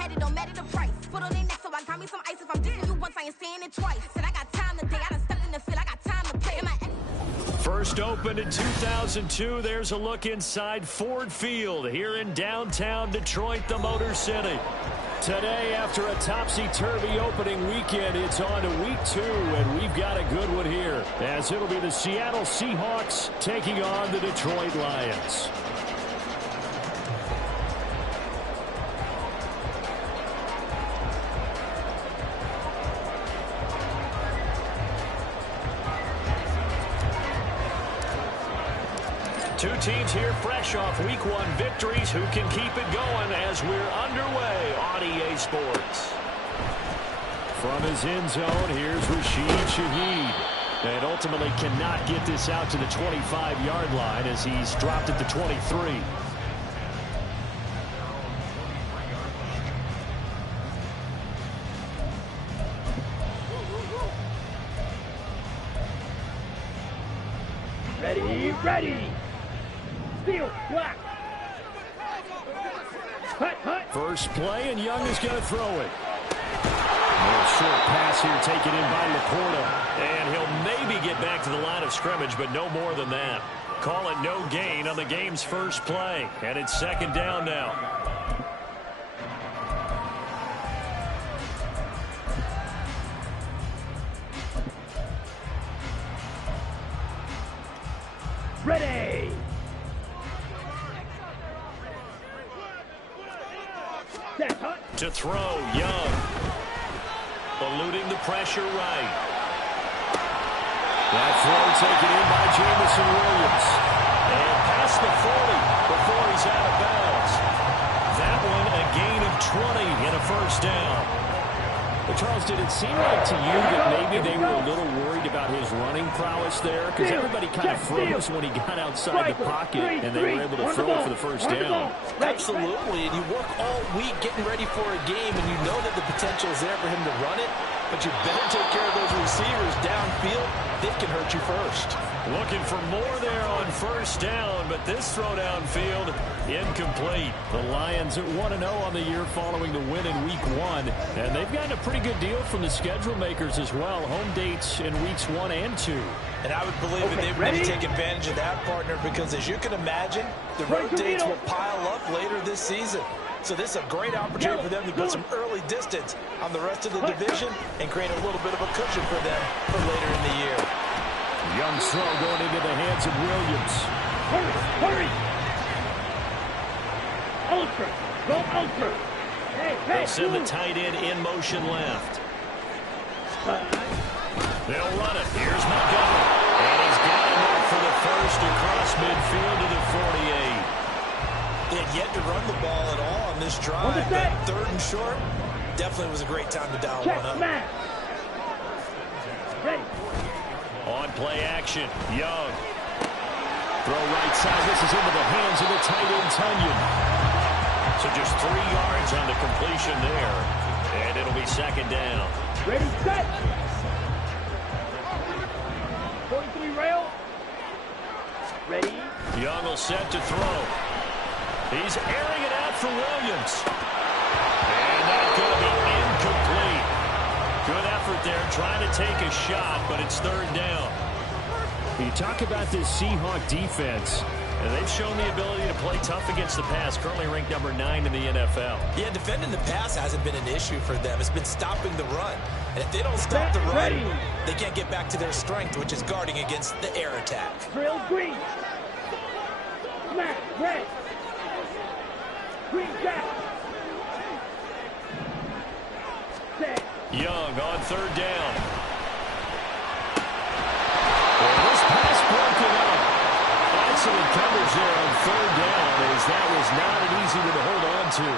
had it, don't matter the price. Put on their neck, so I got me some ice. If I'm dissing you once, I ain't saying it twice. Said I got time today, I done stepped in the field, I got time to play. First opened in 2002. There's a look inside Ford Field here in downtown Detroit, the Motor City. Today, after a topsy-turvy opening weekend, it's on to week 2, and we've got a good one here, as it'll be the Seattle Seahawks taking on the Detroit Lions. Two teams here fresh off Week 1 victories. Who can keep it going as we're underway on EA Sports? From his end zone, here's Rashid Shaheed. And ultimately cannot get this out to the 25-yard line as he's dropped at the 23. Ready. Steal, block. Hut. First play, and Young is going to throw it. A short pass here taken in by Laporta. And he'll maybe get back to the line of scrimmage, but no more than that. Call it no gain on the game's first play. And it's second down now. Ready. To throw, Young. Eluding the pressure right. That throw taken in by Jameson Williams. And past the 40 before he's out of bounds. That one a gain of 20 and a first down. Well, Charles, did it seem like to you that maybe they were a little worried about his running prowess there? Because everybody kind of froze when he got outside the pocket, and they were able to throw it for the first down. Absolutely, and you work all week getting ready for a game, and you know that the potential is there for him to run it, but you better take care of those receivers downfield. They can hurt you first. Looking for more there on first down, but this throw downfield incomplete. The Lions are 1-0 on the year following the win in Week 1, and they've gotten a pretty good deal from the schedule makers as well. Home dates in Weeks 1 and 2. And I would believe that they would take advantage of that, partner, because as you can imagine, the road dates will pile up later this season. So this is a great opportunity for them to put some early distance on the rest of the division and create a little bit of a cushion for them for later in the year. Young's throw going into the hands of Williams. Hurry. Ultra. Go ultra. They'll send the tight end in motion left. They'll run it. Here's Montgomery. And he's got enough for the first across midfield to the 48. They had yet to run the ball at all on this drive. But third and short, definitely was a great time to dial one up. Ready. On play action, Young. Throw right side. This is into the hands of the tight end, Tunyon. So just 3 yards on the completion there. And it'll be second down. Ready, set. 43 rail. Ready. Young will set to throw. He's airing it out for Williams. And that's going to be incomplete. Good effort there, trying to take a shot, but it's third down. You talk about this Seahawk defense, and they've shown the ability to play tough against the pass, currently ranked number 9 in the NFL. Yeah, defending the pass hasn't been an issue for them. It's been stopping the run. And if they don't stop the run, they can't get back to their strength, which is guarding against the air attack. Drill green. Smack, red. Green jack. Young on third down. And this pass broken up. Excellent coverage there on third down, as that was not an easy one to hold on to.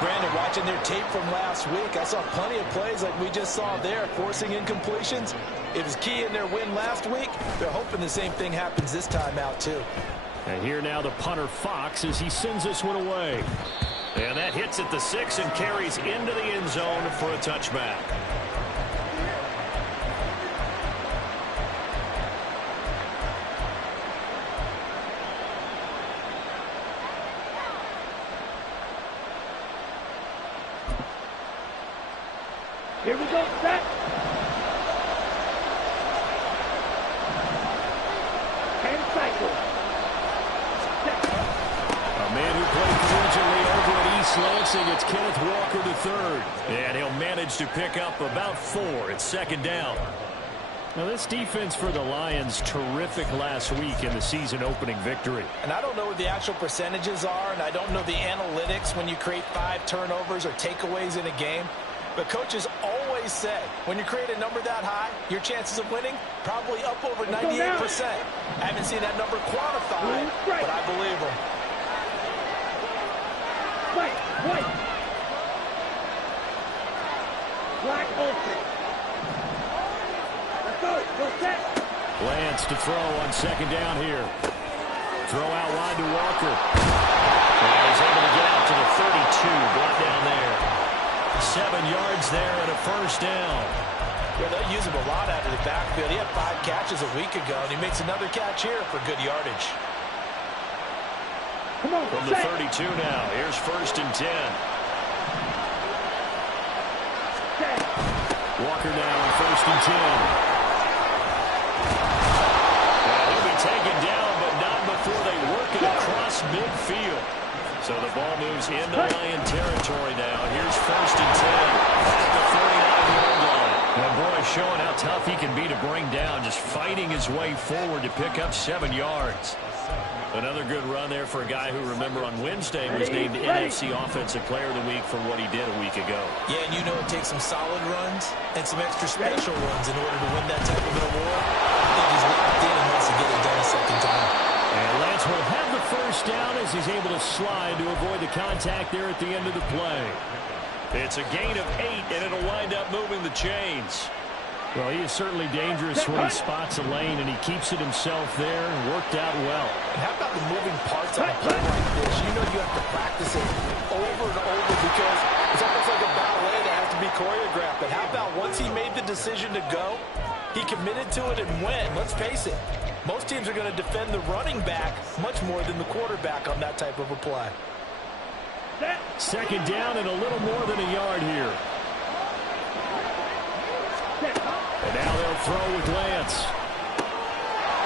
Brandon, watching their tape from last week, I saw plenty of plays like we just saw there, forcing incompletions. It was key in their win last week. They're hoping the same thing happens this time out, too. And here now the punter, Fox, as he sends this one away. And that hits at the 6 and carries into the end zone for a touchback. Here we go, set. 10 cycles. Set. A man who played collegiately over at East Lansing, it's Kenneth Walker III. And he'll manage to pick up about 4. It's second down. Now, this defense for the Lions, terrific last week in the season-opening victory. And I don't know what the actual percentages are, and I don't know the analytics when you create 5 turnovers or takeaways in a game. But coaches always say, when you create a number that high, your chances of winning probably up over 98%. I haven't seen that number quantified, but I believe them. White. Black ultimate. Go set. Lance to throw on second down here. Throw out wide to Walker. And he's able to get out to the 32. Brought down there. 7 yards there and a first down. Yeah, they'll use him a lot out of the backfield. He had 5 catches a week ago, and he makes another catch here for good yardage. Come on, from the 32 now. Here's first and 10. Set. Walker now on first and 10. Taken down, but not before they work it across midfield. So the ball moves into Lion territory now. Here's first and 10 at the 49-yard line. And boy, showing how tough he can be to bring down, just fighting his way forward to pick up 7 yards. Another good run there for a guy who, remember, on Wednesday was named NFC Offensive Player of the Week for what he did a week ago. Yeah, and you know it takes some solid runs and some extra special runs in order to win that type of an award. I think he's locked in and wants to get it done a second time. And Lance will have the first down as he's able to slide to avoid the contact there at the end of the play. It's a gain of 8, and it'll wind up moving the chains. Well, he is certainly dangerous when he spots a lane, and he keeps it himself there and worked out well. And how about the moving parts on a play like this? You know you have to practice it over and over because it's almost like a ballet that has to be choreographed. But how about once he made the decision to go, he committed to it and went. Let's face it, most teams are going to defend the running back much more than the quarterback on that type of a play. Second down and a little more than a yard here. And now they'll throw with Lance.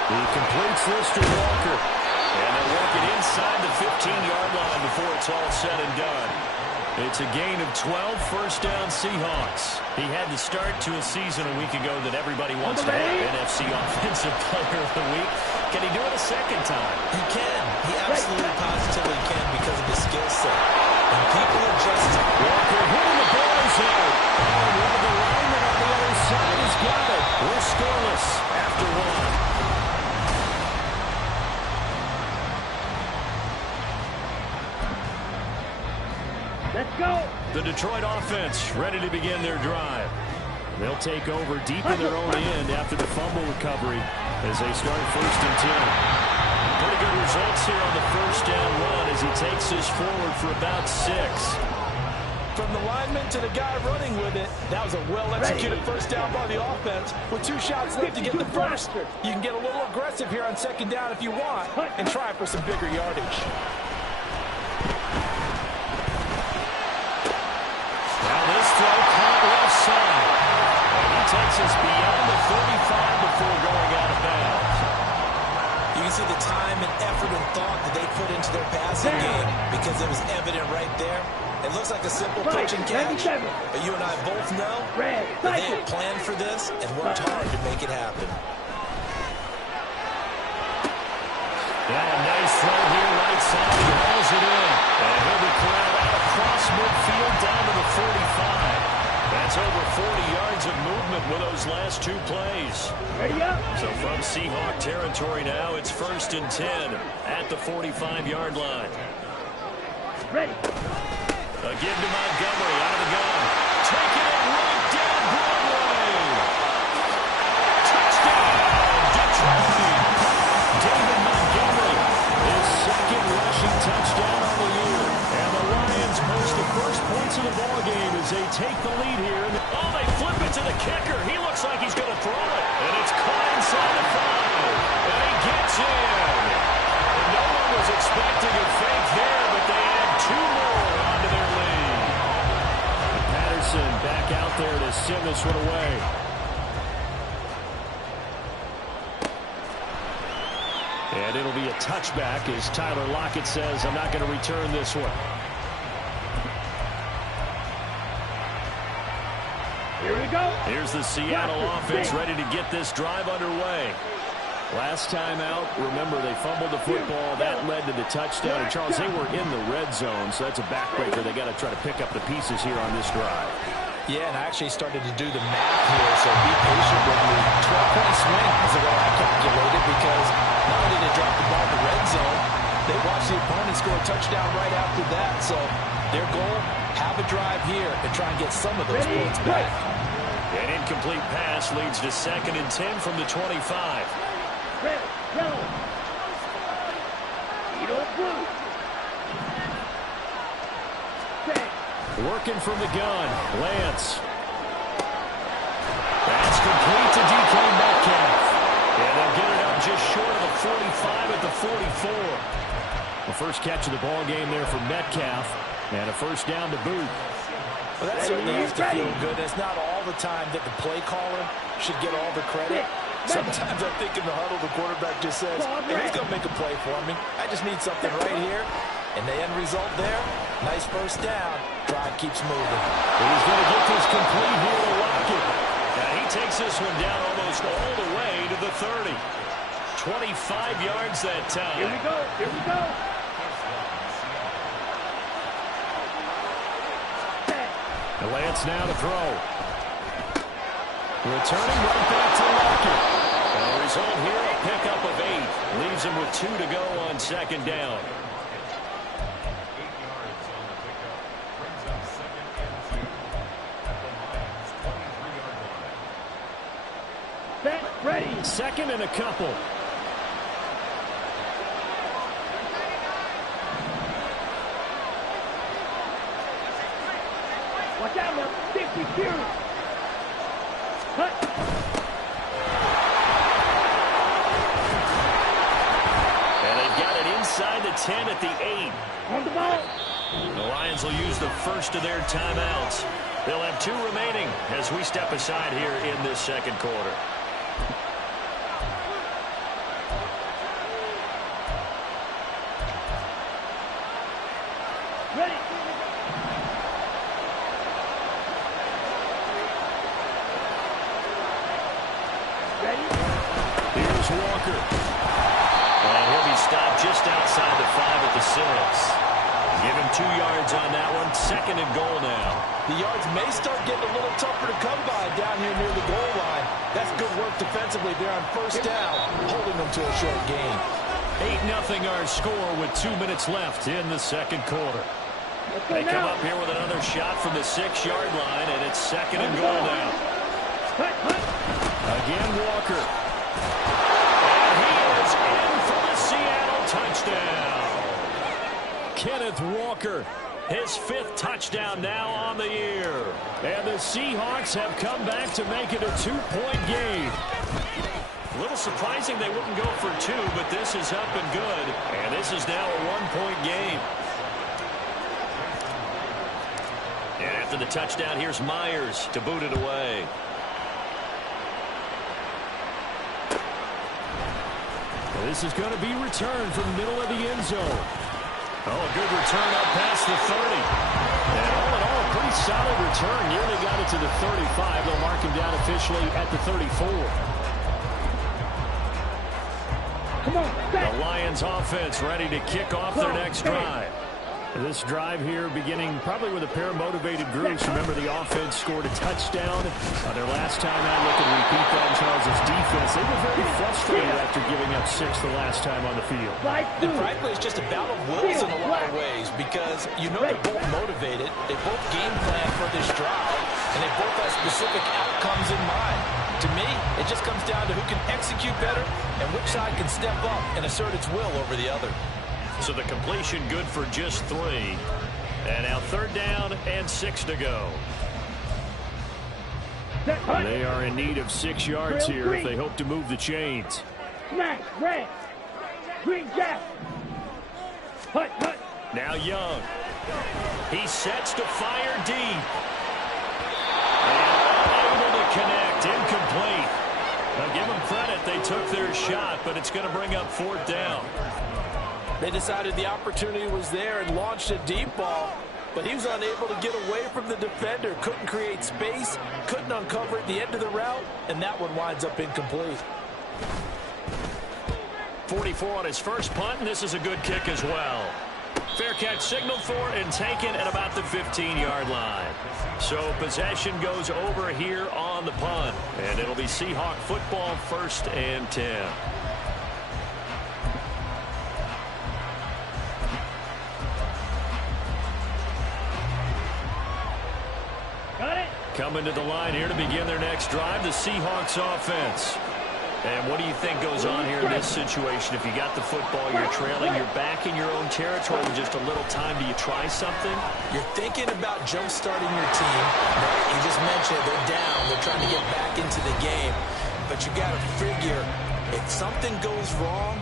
He completes this to Walker. And they'll work it inside the 15-yard line before it's all said and done. It's a gain of 12, first down Seahawks. He had the start to a season a week ago that everybody wants to have NFC Offensive Player of the Week. Can he do it a second time? He can. He absolutely positively can because of his skill set. And people are just... Walker hitting the ball zone. And one of the linemen on the other side has got it. We're scoreless after 1. Let's go. The Detroit offense ready to begin their drive. They'll take over deep in their own end after the fumble recovery as they start first and 10. Pretty good results here on the first down run as he takes this forward for about 6. From the lineman to the guy running with it, that was a well-executed first down by the offense. With 2 shots left to get the first, you can get a little aggressive here on second down if you want and try for some bigger yardage. Now this throw caught left side. And he takes us beyond the 35 before going out of bounds. You can see the time and effort and thought that they put into their passing game because it was evident right there. It looks like a simple pitch and catch, but you and I both know that they had planned for this and worked hard to make it happen. Yeah, a nice throw here right side. He hauls it in. And he'll be corralled out across midfield down to the 45. That's over 40 yards of movement with those last 2 plays. Ready up. So from Seahawk territory now, it's first and 10 at the 45-yard line. Ready. A give to Montgomery out of the gun. Taking it right down Broadway. Touchdown, Detroit. David Montgomery, his second rushing touchdown on the year. And the Lions post the first points of the ballgame as they take the lead here. Oh, they flip it to the kicker. He looks like he's going to throw it. And it's caught inside the 5. And he gets in. And no one was expecting a fake there, but they add 2 more onto their lead. Patterson back out out there to send this one away. And it'll be a touchback as Tyler Lockett says, I'm not going to return this one. Here we go. Here's the Seattle offense ready to get this drive underway. Last time out, remember, they fumbled the football. That led to the touchdown. And, Charles, they were in the red zone, so that's a backbreaker. They got to try to pick up the pieces here on this drive. Yeah, and I actually started to do the math here, so be patient with me. 12-point swing is the way I calculated, because not only did they drop the ball in the red zone, they watched the opponent score a touchdown right after that. So their goal, have a drive here and try and get some of those points back. An incomplete pass leads to 2nd and 10 from the 25. Red, yellow. Edo blue. Set. Working from the gun, Lance. That's complete to DK Metcalf. And they'll get it up just short of the 45 at the 44. The first catch of the ball game there for Metcalf. And a first down to boot. Well, that certainly has to feel good. It's not all the time that the play caller should get all the credit. Sometimes I think in the huddle, the quarterback just says, hey, who's going to make a play for me? I just need something right here. And the end result there, nice first down. Drive keeps moving. He's going to get this complete here to Lockett. Now he takes this one down almost all the way to the 30. 25 yards that time. Here we go. Here we go. The Lance now to throw. Returning right back to Lockett. And the result here, a pickup of 8. Leaves him with 2 to go on 2nd down. Set, ready. 2nd and a couple. Watch out, man. 50 Q. Cut. And they've got it inside the 10 at the 8. On the ball. The Lions will use the first of their timeouts. They'll have 2 remaining as we step aside here in this 2nd quarter. Ready. Ready. Here's Walker. And he'll be stopped just outside the 5 at the 6. Give him 2 yards on that one. 2nd and goal now. The yards may start getting a little tougher to come by down here near the goal line. That's good work defensively there on first down, holding them to a short gain. 8-0 our score with 2 minutes left in the 2nd quarter. They come up here with another shot from the 6-yard line, and it's 2nd and goal now. Again, Walker. And he is in for the Seattle touchdown. Kenneth Walker, his 5th touchdown now on the year. And the Seahawks have come back to make it a 2-point game. A little surprising they wouldn't go for 2, but this is up and good. And this is now a 1-point game. And after the touchdown, here's Myers to boot it away. This is going to be returned from the middle of the end zone. Oh, a good return up past the 30. And all in all, a pretty solid return. Nearly got it to the 35. They'll mark him down officially at the 34. Come on, The Lions offense ready to kick off their next drive. This drive here beginning probably with a pair of motivated groups. Remember, the offense scored a touchdown on their last time out. Look at repeat that in Charles' defense. They were very frustrated after giving up 6 the last time on the field. And frankly, it's just a battle of wills in a lot of ways, because you know they're both motivated. They both game plan for this drive, and they both have specific outcomes in mind. To me, it just comes down to who can execute better and which side can step up and assert its will over the other. So the completion good for just 3. And now 3rd down and 6 to go. They are in need of 6 yards here if they hope to move the chains. Smash, red, green jack. Hut, hut. Now Young. He sets to fire deep. And Now give them credit. They took their shot, but it's going to bring up 4th down. They decided the opportunity was there and launched a deep ball, but he was unable to get away from the defender. Couldn't create space, couldn't uncover at the end of the route, and that one winds up incomplete. 44 on his first punt, and this is a good kick as well. Fair catch signaled for and taken at about the 15-yard line. So possession goes over here on the punt, and it'll be Seahawk football, 1st and 10. Got it. Coming to the line here to begin their next drive, the Seahawks offense. And what do you think goes on here in this situation? If you got the football, you're trailing, you're back in your own territory with just a little time. Do you try something? You're thinking about jump-starting your team, right? You just mentioned they're down. They're trying to get back into the game. But you got to figure, if something goes wrong,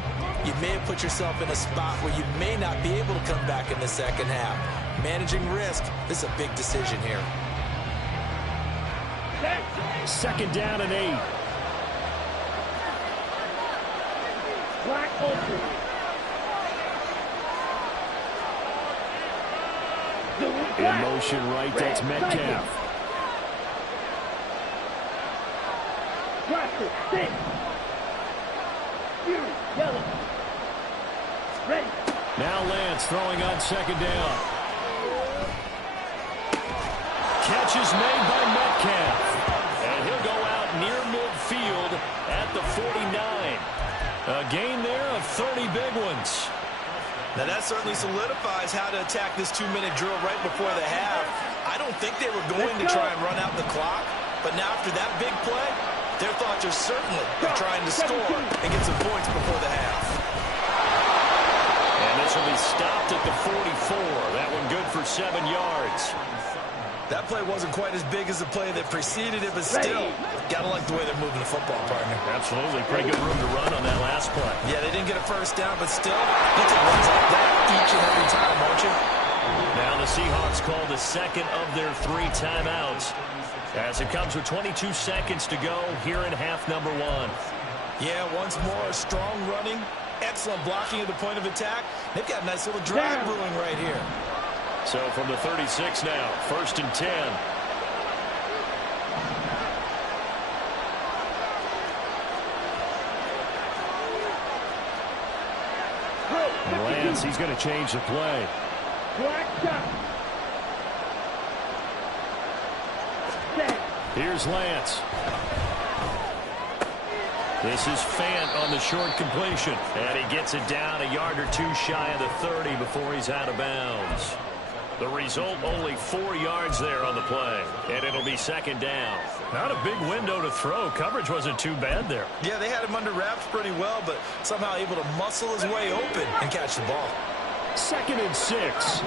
you may have put yourself in a spot where you may not be able to come back in the second half. Managing risk, this is a big decision here. 2nd down and 8. Black open. In motion right, that's Metcalf. Black, 6. Yellow. Ready. Now Lance throwing on 2nd down. Catch is made by Metcalf. And he'll go out near midfield at the 49. A gain there of 30 big ones. Now that certainly solidifies how to attack this 2-minute drill right before the half. I don't think they were going to try and run out the clock, but now after that big play, their thoughts are certainly of trying to score and get some points before the half. And this will be stopped at the 44. That one good for 7 yards. That play wasn't quite as big as the play that preceded it, but still, gotta like the way they're moving the football, partner. Absolutely. Pretty good room to run on that last play. Yeah, they didn't get a first down, but still, you take runs like that each and every time, won't you? Now the Seahawks call the 2nd of their 3 timeouts as it comes with 22 seconds to go here in half number 1. Yeah, once more, strong running, excellent blocking at the point of attack. They've got a nice little drive brewing right here. So from the 36 now, 1st and 10. Lance, he's going to change the play. Here's Lance. This is Fant on the short completion. And he gets it down a yard or 2 shy of the 30 before he's out of bounds. The result, only 4 yards there on the play. And it'll be 2nd down. Not a big window to throw. Coverage wasn't too bad there. Yeah, they had him under wraps pretty well, but somehow able to muscle his way open and catch the ball. 2nd and 6.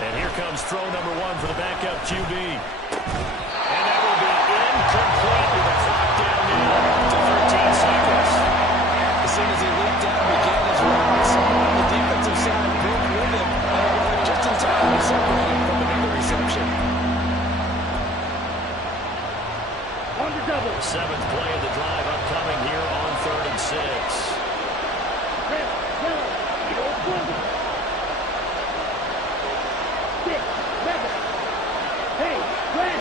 And here comes throw number 1 for the backup QB. And that will be incomplete with the clock down now to 13 seconds. As soon as he leaped down and began his run, someone on the defensive side broke with him and just in time to separate him from another reception. On the double. 7th play of the drive upcoming here on 3rd and 6. Red, yellow, blue. 6, 7. Hey, red.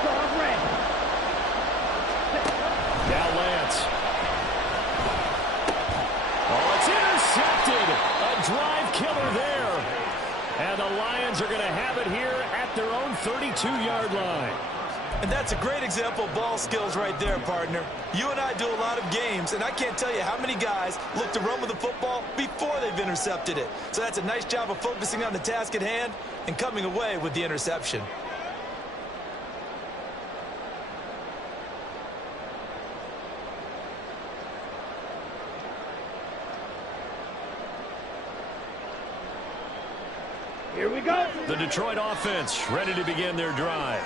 Strong red. Now Lance. Oh, it's intercepted. A drive killer there. And the Lions are going to have it here at their own 32-yard line. And that's a great example of ball skills right there, partner. You and I do a lot of games, and I can't tell you how many guys look to run with the football before they've intercepted it. So that's a nice job of focusing on the task at hand and coming away with the interception. Here we go. The Detroit offense ready to begin their drive.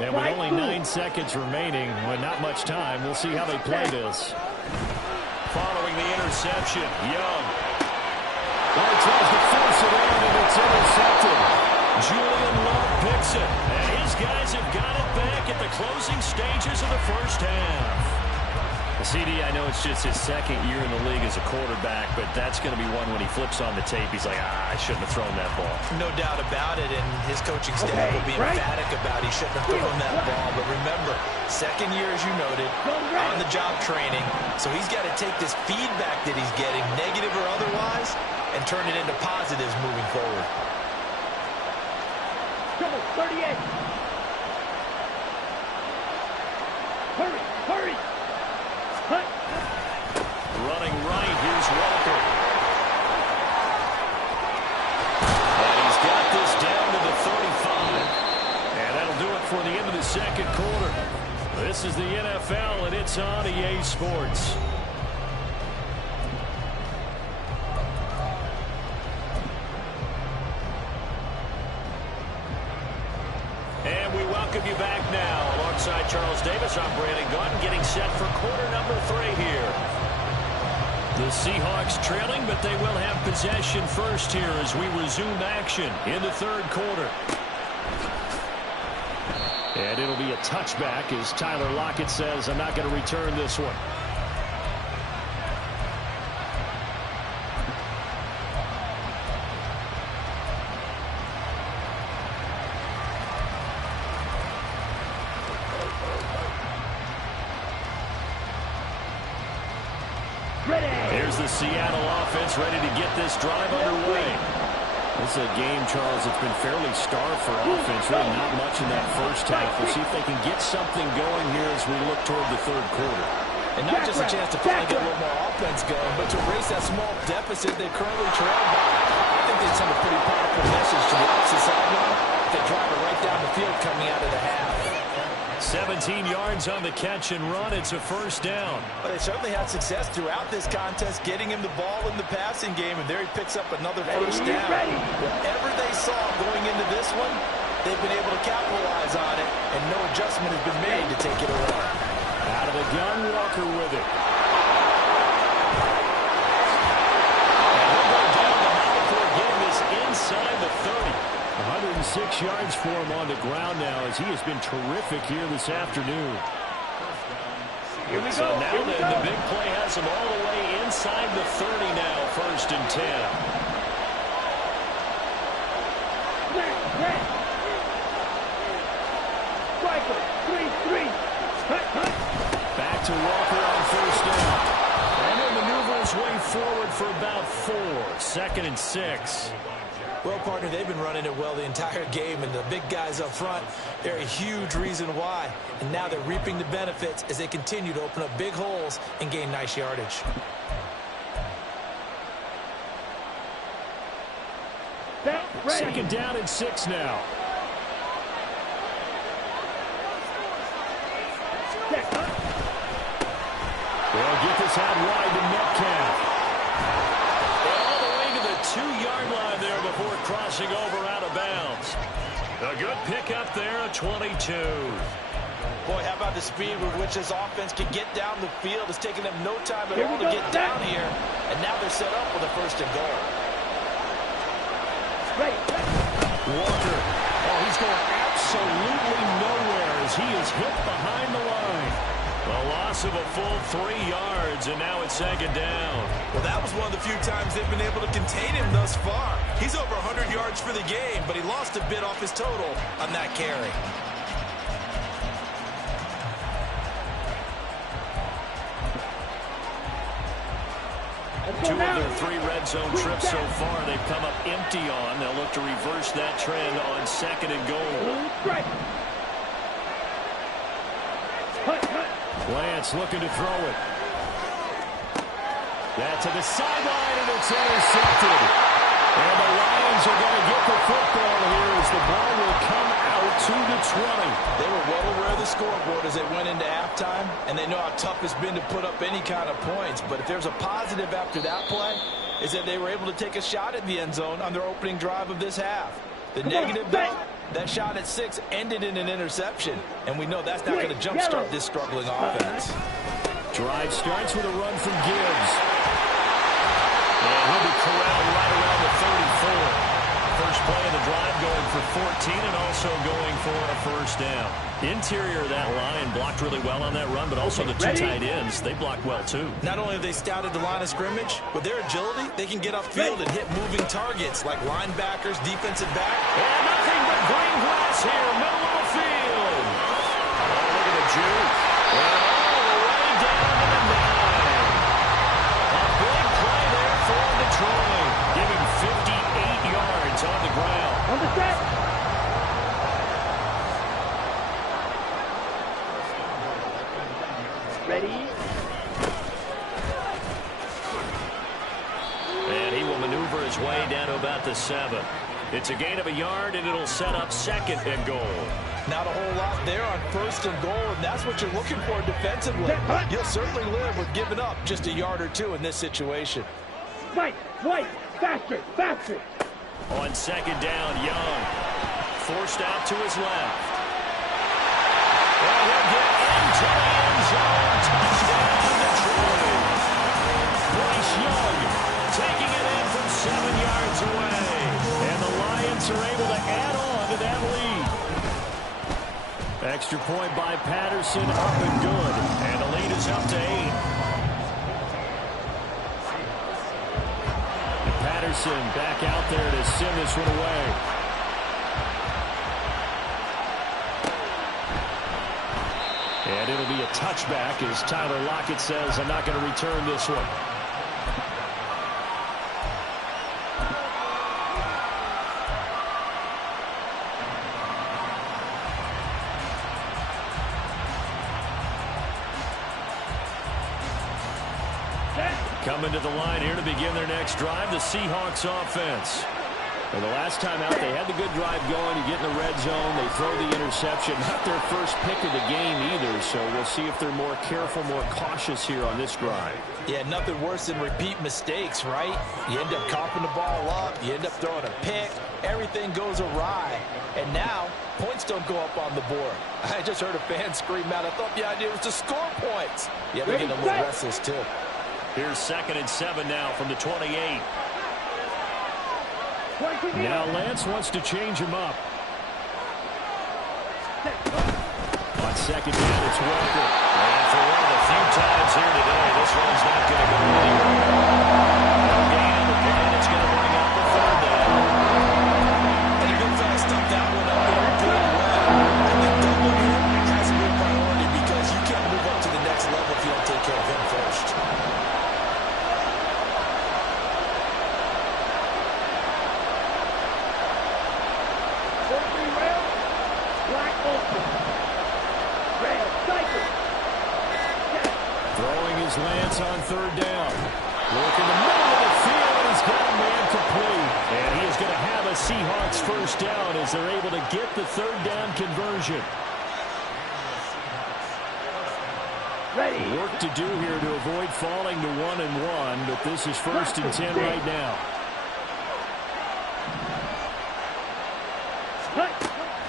And with only 9 seconds remaining, with not much time, we'll see how they play this. Following the interception, Young. Well, he tries to force it in, and it's intercepted. Julian Love picks it. And his guys have got it back at the closing stages of the first half. CD, I know it's just his second year in the league as a quarterback, but that's going to be one when he flips on the tape, he's like, I shouldn't have thrown that ball. No doubt about it, and his coaching staff will be emphatic about he shouldn't have thrown that ball. But remember, second year, as you noted, on-the-job training, so he's got to take this feedback that he's getting, negative or otherwise, and turn it into positives moving forward. 38. Hurry. Running right, here's Walker. And he's got this down to the 35. And that'll do it for the end of the second quarter. This is the NFL, and it's on EA Sports. And we welcome you back now. Alongside Charles Davis, I'm Brandon Gaudin, getting set for quarter number 3 here. The Seahawks trailing, but they will have possession first here as we resume action in the third quarter. And it'll be a touchback as Tyler Lockett says, I'm not going to return this one. Here's the Seattle offense ready to get this drive underway. This is a game, Charles, that's been fairly starved for offense. Really not much in that first half. We'll see if they can get something going here as we look toward the third quarter. And not just a chance to finally get a little more offense going, but to erase that small deficit they currently trail by. I think they send a pretty powerful message to the opposite sideline. They drive it right down the field coming out of the half. 17 yards on the catch and run. It's a first down. Well, they certainly had success throughout this contest, getting him the ball in the passing game, and there he picks up another first down. Whatever they saw going into this one, they've been able to capitalize on it, and no adjustment has been made to take it away. Out of the gun, Walker with it. And they'll go down the high for getting this inside the 30. 106 yards for him on the ground now as he has been terrific here this afternoon. Here we So go. now the big play has him all the way inside the 30 now, first and 10. Striker, 3-3. Back to Walker on first down. And he'll maneuver his way forward for about 4. Second and 6. Well, partner, they've been running it well the entire game, and the big guys up front, they're a huge reason why. And now they're reaping the benefits as they continue to open up big holes and gain nice yardage. Second down and 6 now. They'll get this out wide to Metcalf. All the way to the 2-yard line there before crossing over out of bounds. A good pickup there at 22. Boy, how about the speed with which this offense can get down the field? It's taking them no time at all to get down here, and now they're set up with a first and goal. Walker. Oh, he's going absolutely nowhere as he is hit behind the line. A loss of a full 3 yards, and now it's second down. Well, that was one of the few times they've been able to contain him thus far. He's over 100 yards for the game, but he lost a bit off his total on that carry. Two of their 3 red zone trips so far they've come up empty on. They'll look to reverse that trend on second and goal. Lance looking to throw it. That to the sideline, and it's intercepted. And the Lions are going to get the football here as the ball will come out to the 20. They were well aware of the scoreboard as they went into halftime, and they know how tough it's been to put up any kind of points. But if there's a positive after that play, is that they were able to take a shot at the end zone on their opening drive of this half. The negative, though, that shot at 6 ended in an interception, and we know that's not going to jumpstart this struggling offense. Drive starts with a run from Gibbs. And he'll be corralled right around play of the drive, going for 14 and also going for a first down. Interior of that line blocked really well on that run, but also the two tight ends, they blocked well too. Not only have they scouted the line of scrimmage, with their agility, they can get upfield and hit moving targets like linebackers, defensive back. And nothing but green grass here, middle of the field. Oh, look at the juke. And all the way down to the 9. A big play there for Detroit, giving 58 yards on the ground. On the set. Ready? And he will maneuver his way down to about the 7. It's a gain of a yard, and it'll set up 2nd and goal. Not a whole lot there on 1st and goal, and that's what you're looking for defensively. You'll certainly live with giving up just a yard or two in this situation. White, faster, faster. On 2nd down, Young forced out to his left. And he'll get into the end zone. Touchdown, Detroit. Bryce Young taking it in from 7 yards away. And the Lions are able to add on to that lead. Extra point by Patterson, up and good. And the lead is up to 8. Patterson back out there to send this one away. And it'll be a touchback as Tyler Lockett says, I'm not going to return this one. Coming to the line here to begin their next drive, the Seahawks offense. And the last time out, they had the good drive going. You get in the red zone, they throw the interception. Not their first pick of the game either, so we'll see if they're more careful, more cautious here on this drive. Yeah, nothing worse than repeat mistakes, right? You end up coughing the ball up, you end up throwing a pick, everything goes awry. And now, points don't go up on the board. I just heard a fan scream out, I thought the idea was to score points. Yeah, they're getting a little restless too. Here's 2nd and 7 now from the 28. Now Lance wants to change him up. On 2nd down, it's Walker. And for one of the few times here today, this one's not going to go anywhere. No gain on the play, and it's going to bring up the 3rd down. And the good fella stuck that one up there pretty well. I think doubling him has to be a priority because you can't move up to the next level if you don't take care of him first. Lance on 3rd down. Look in the middle of the field. He's got a man complete. And he is going to have a Seahawks first down as they're able to get the 3rd down conversion. Ready. Work to do here to avoid falling to 1-1, but this is 1st and 10 right now.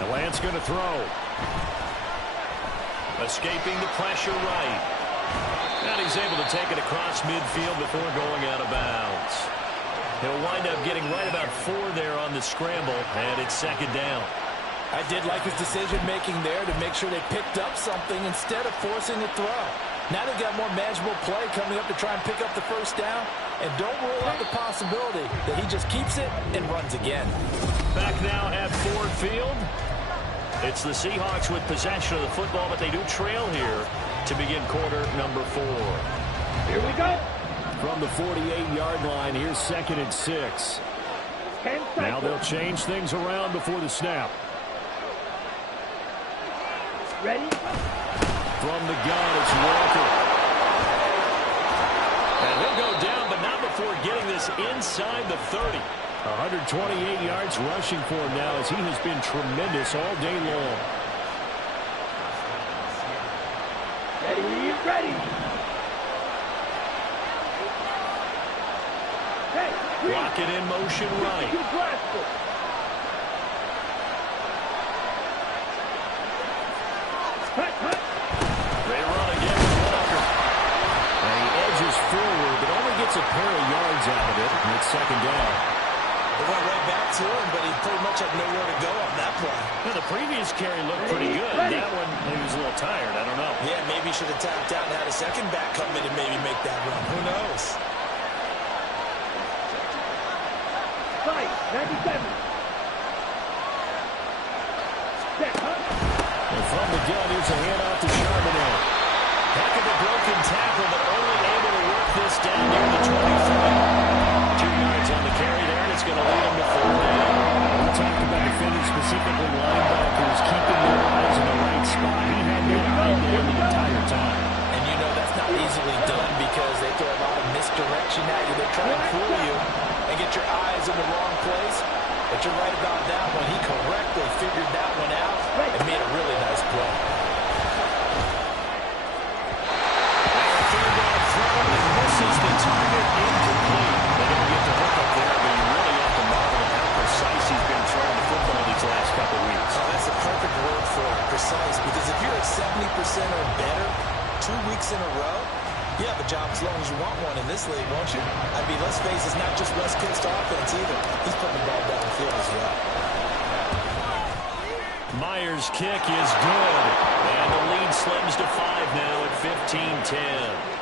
And Lance going to throw. Escaping the pressure right. And he's able to take it across midfield before going out of bounds. He'll wind up getting right about 4 there on the scramble, and it's 2nd down. I did like his decision-making there to make sure they picked up something instead of forcing the throw. Now they've got more manageable play coming up to try and pick up the 1st down, and don't rule out the possibility that he just keeps it and runs again. Back now at Ford Field. It's the Seahawks with possession of the football, but they do trail here to begin quarter number 4. Here we go. From the 48-yard line, here's 2nd and 6. Now they'll change things around before the snap. Ready? From the gun, it's Walker. And he'll go down, but not before getting this inside the 30. 128 yards rushing for him now as he has been tremendous all day long. Ready. Hey, Rocket in motion right. They run again with Walker. And he edges forward, but only gets a pair of yards out of it. And it's 2nd down. It went right back to him, but he pretty much had nowhere to go on that play. Well, the previous carry looked pretty good. That one, he was a little tired. I don't know. Yeah, maybe he should have tapped out and had a second back come in and maybe make that run. Who knows? Fight, 97. Set, huh? And from the gun, here's a handoff to Charbonnet. Heck of a broken tackle, but only able to work this down near the 23. 2 yards on the carry there, and it's going to lead him to 4 down. We talked about defenders, specifically linebackers, keeping their eyes in the right spot. He had their eye there the entire time. And you know that's not easily done because they throw a lot of misdirection at you. They try to fool you and get your eyes in the wrong place. But you're right about that one. He correctly figured that one out and made a really nice play. Misses the target, incomplete. They didn't get the hook up there, but you really have to marvel at how precise he's been throwing the football these last couple of weeks. Oh, that's a perfect word for it, precise, because if you're at 70% or better 2 weeks in a row, you have a job as long as you want one in this league, won't you? I mean, let's face it, it's not just West Coast offense either. He's putting the ball down the field as well. Myers' kick is good, and the lead slims to 5 now at 15-10.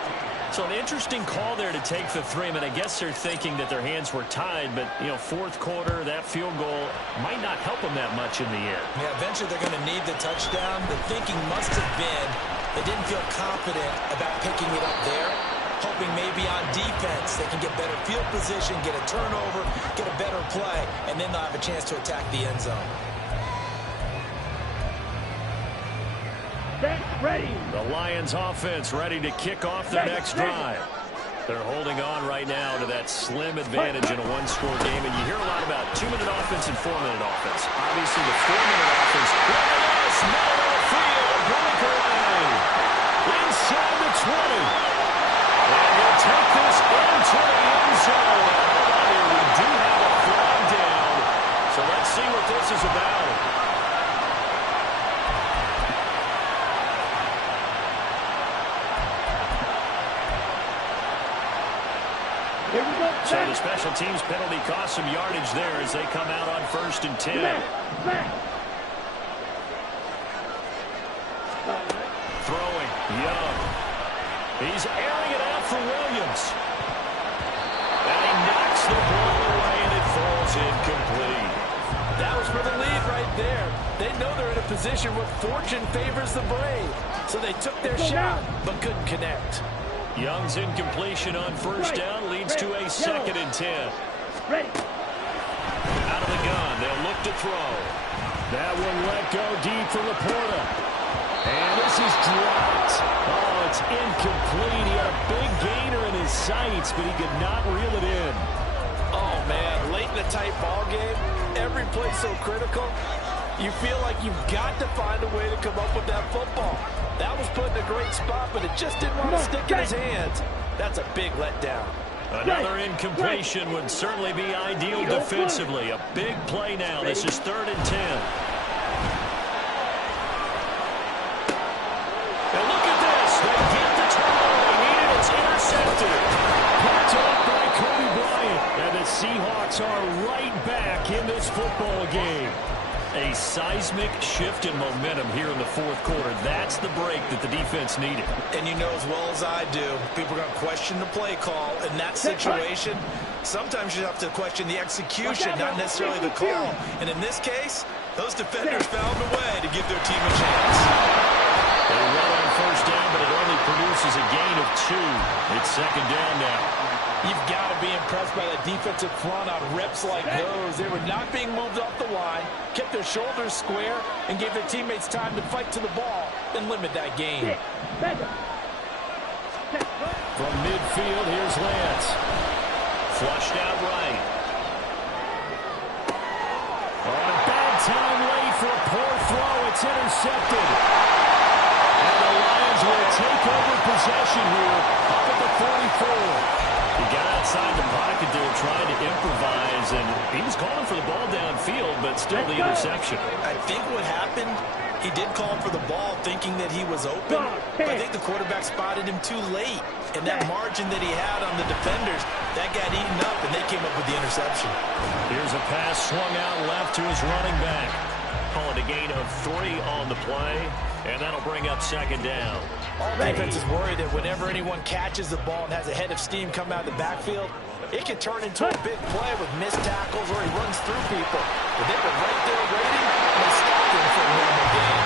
So an interesting call there to take the 3. I mean, I guess they're thinking that their hands were tied, but, you know, fourth quarter, that field goal might not help them that much in the end. Yeah, eventually they're going to need the touchdown. The thinking must have been they didn't feel confident about picking it up there, hoping maybe on defense they can get better field position, get a turnover, get a better play, and then they'll have a chance to attack the end zone. Ready. The Lions offense ready to kick off their next drive. They're holding on right now to that slim advantage in a one-score game, and you hear a lot about 2-minute offense and 4-minute offense. Obviously, the 4-minute offense, look at this, middle of the field, a breakaway inside the 20. And he'll take this into the end zone. We do have a flag down, so let's see what this is about. So the special teams penalty cost some yardage there as they come out on 1st and 10. Throwing, Young. He's airing it out for Williams. And he knocks the ball away, and it falls incomplete. That was for the lead right there. They know they're in a position where fortune favors the brave. So they took their shot, but couldn't connect. Young's incompletion on 1st down leads to a 2nd and 10. Ready. Out of the gun, they'll look to throw. That one let go deep for Laporta. And this is dropped. Oh, it's incomplete. He had a big gainer in his sights, but he could not reel it in. Oh, man, late in a tight ball game, every play so critical. You feel like you've got to find a way to come up with that football. That was put in a great spot, but it just didn't want to stick in his hands. That's a big letdown. Another incompletion would certainly be ideal defensively. A big play now. This is 3rd and 10. And look at this. They get the turnover they needed. It's intercepted. Picked up by Kobe Bryant. And the Seahawks are right back in this football game. A seismic shift in momentum here in the 4th quarter. That's the break that the defense needed. And you know as well as I do, people are going to question the play call. In that situation, sometimes you have to question the execution, not necessarily the call. And in this case, those defenders found a way to give their team a chance. They run on 1st down, but it only produces a gain of 2. It's 2nd down now. You've got to be impressed by the defensive front on reps like those. They were not being moved off the line, kept their shoulders square, and gave their teammates time to fight to the ball and limit that gain. From midfield, here's Lance. Flushed out right. On a bad time late for a poor throw. It's intercepted. And the Lions will take over possession here up at the 44. He got outside the pocket there trying to improvise, and he was calling for the ball downfield, but still the interception. I think what happened, he did call for the ball thinking that he was open, but I think the quarterback spotted him too late. And that margin that he had on the defenders, that got eaten up, and they came up with the interception. Here's a pass swung out left to his running back. Calling a gain of 3 on the play, and that'll bring up second down. All defense is worried that whenever anyone catches the ball and has a head of steam come out of the backfield, it can turn into a big play with missed tackles or he runs through people. But they were right there waiting, and they stopped him for a normal gain.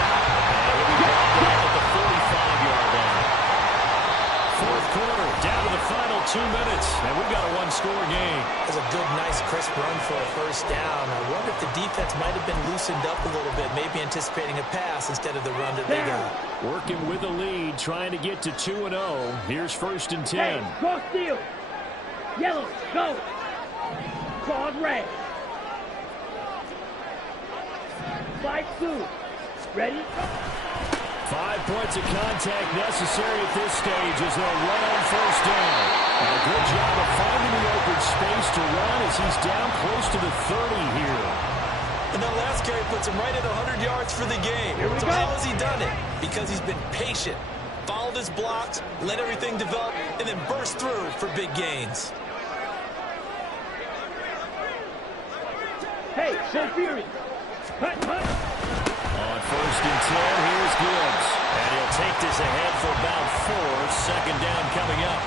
At the 45-yard line. Fourth quarter, down to the final 2 minutes, and we've got a one-score game. That's a good, nice, crisp run for a first down. I wonder if the defense might have been loosened up a little bit, maybe anticipating a pass instead of the run that they got. Working with the lead, trying to get to 2-0. Here's 1st and 10. Hey, cross field. Yellow, go. Claws red. 5-2. Ready? 5 points of contact necessary at this stage as they'll run on first down. And a good job of finding the open space to run as he's down close to the 30 here. And that last carry puts him right at 100 yards for the game. So how has he done it? Because he's been patient, followed his blocks, let everything develop, and then burst through for big gains. Hey, show fury. Cut. On 1st and 10, here's Gibbs. And he'll take this ahead for about 4. Second down coming up.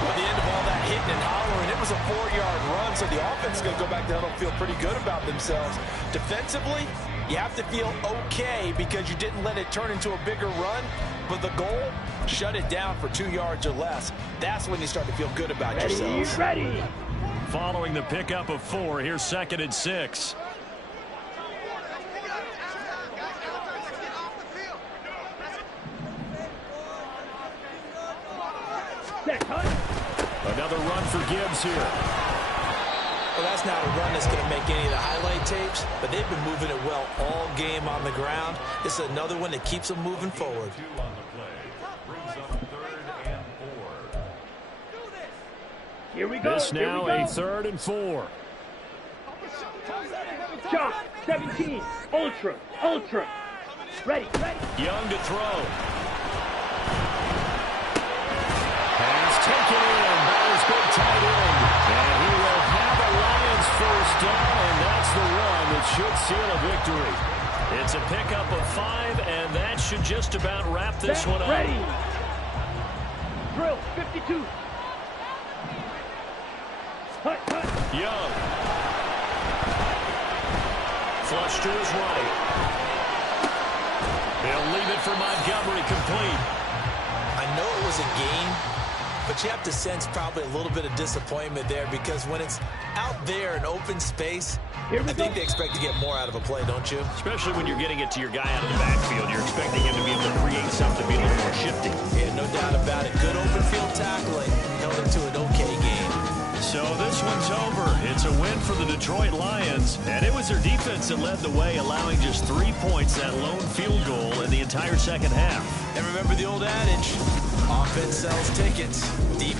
Well, at the end of all that hitting and hollering, it was a 4-yard run, so the offense is going to go back down and feel pretty good about themselves. Defensively, you have to feel okay because you didn't let it turn into a bigger run, but the goal, shut it down for 2 yards or less. That's when you start to feel good about yourselves. Ready. Following the pickup of 4, here's 2nd and 6. Another run for Gibbs here. Well, that's not a run that's going to make any of the highlight tapes, but they've been moving it well all game on the ground. This is another one that keeps them moving forward. Here we go. This now a 3rd and 4. Chop, 17, ultra. Ready. Young to throw. Pass taken in by his big tight end. And he will have a Lions first down, and that's the run that should seal a victory. It's a pickup of 5, and that should just about wrap this one up. Ready. Drill, 52. Hut. Young. Flush to his right. He'll leave it for Montgomery complete. I know it was a gain, but you have to sense probably a little bit of disappointment there because when it's out there in open space, I think they expect to get more out of a play, don't you? Especially when you're getting it to your guy out of the backfield. You're expecting him to be able to create something, be a little more shifty. Yeah, no doubt about it. Good open field tackling held him to an okay game. So this one's over. It's a win for the Detroit Lions, and it was their defense that led the way, allowing just 3 points, that lone field goal in the entire second half. And remember the old adage, offense sells tickets. Deep.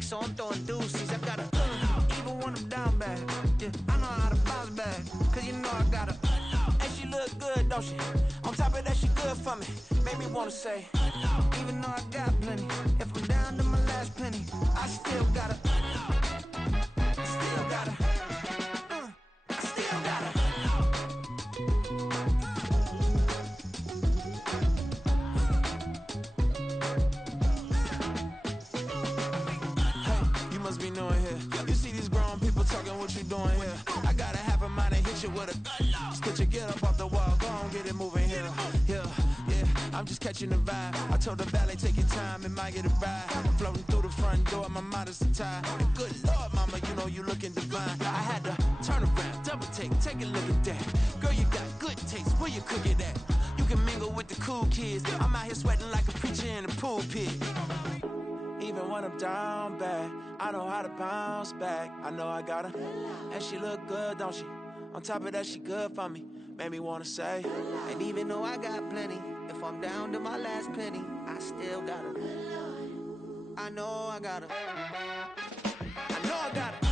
So I'm throwing deuces. I got even when I'm down bad. Yeah, I know how to bounce back. don't she? On top of that, she good for me. Made me wanna say, even though I got plenty, if I'm down to my last penny, I still gotta, still gotta, I still gotta. Hey, you must be new in here. You see these grown people talking, what you doing here? I gotta have a mind and hit you with a stitch you, get up off the wall, go on, get it moving here. Yeah, I'm just catching the vibe. I told the valet, take your time, it might get a ride. Floating through the front door, my mind is a tie. And good Lord, mama, you know you looking divine. I had to turn around, double take a look at that. Girl, you got good taste, where you cook it at? You can mingle with the cool kids. I'm out here sweating like a preacher in the pool pit. Even when I'm down bad, I know how to bounce back. I know I got her, and she look good, don't she? On top of that, she good for me. Made me wanna say, and even though I got plenty, if I'm down to my last penny, I still got her. I know I got her. I know I got her.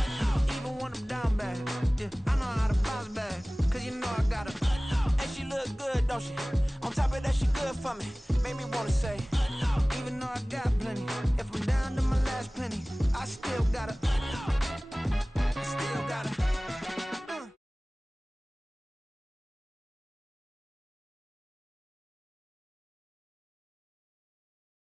Even when I'm down bad, yeah, I know how to bounce back. Cause you know I got her. And she look good, don't she? On top of that, she good for me. Made me wanna say,